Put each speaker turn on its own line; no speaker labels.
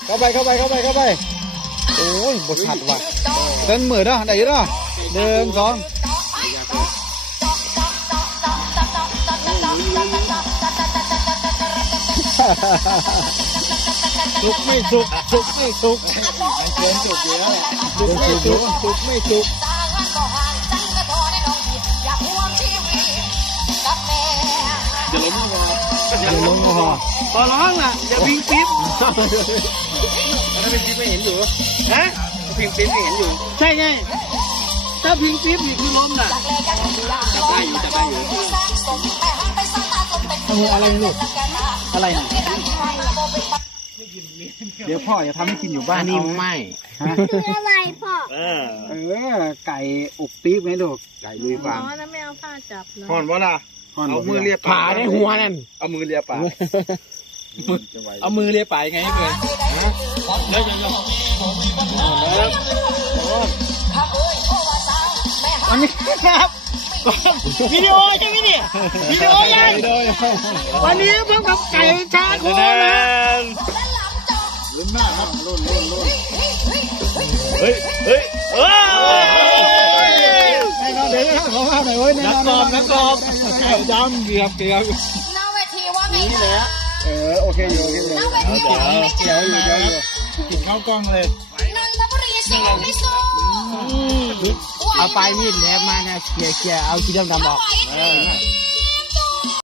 เข้าไปโอ้ยบทชัดว่ะเต้นเหมือนอ่ะได้ยังอ่ะ1 2สุกไม่สุกไม่สุกเกินสุกเยอะสุกไม่สุกอย่าล้มก็พอ
ขอร้องล่ะอย่าพิงปิ๊บ
ถ้าเป็นจิ๊บไม่เห็นอยู่
ฮะ
พิงปิ๊บไม่เห็นอยู่
ใช่ไงถ้าพิงปิ๊บนี่คือล้มน่ะจับได้อยู่
อะไรลูกอะไรนะเดี๋ยวพ่อจะทำให้กินอยู่บ้าน
นี่ไม่
อะไรพ่อ
ไก่อบปี๊บไหมลูกไก่ลุยฟาง
แล้วไม่เอาผ้าจับนะ
ห่อนวะล่ะ
เอามือเลีย
ผ่าได้หัวนั่น
เอามือเลียปาก
เอามือเลียปากไงให้เกินแล้วจะ
อันนี้ครับ
วิดีโอใช่ไหมเนี่ยวิดีโอยังวันนี้เพิ่งกับไก่ชาโคนะ
ลุ้นมากครับลุ้น
เฮ้ย
เดี๋ยวขอภาพหน่อยเว้ย
นักกอบ
ดำเกือบ
น้าเวทีว่าไงคะ
โอเคอยู่
น้าเวทีว่าไงคะ
เดี๋ยวกินข้าวกล้องเลย
นนทบุรีสิงห์พิสูจน์
เอาไปมีดแหลมมาเนี่ยเขี่ยเอาขี้ดำออก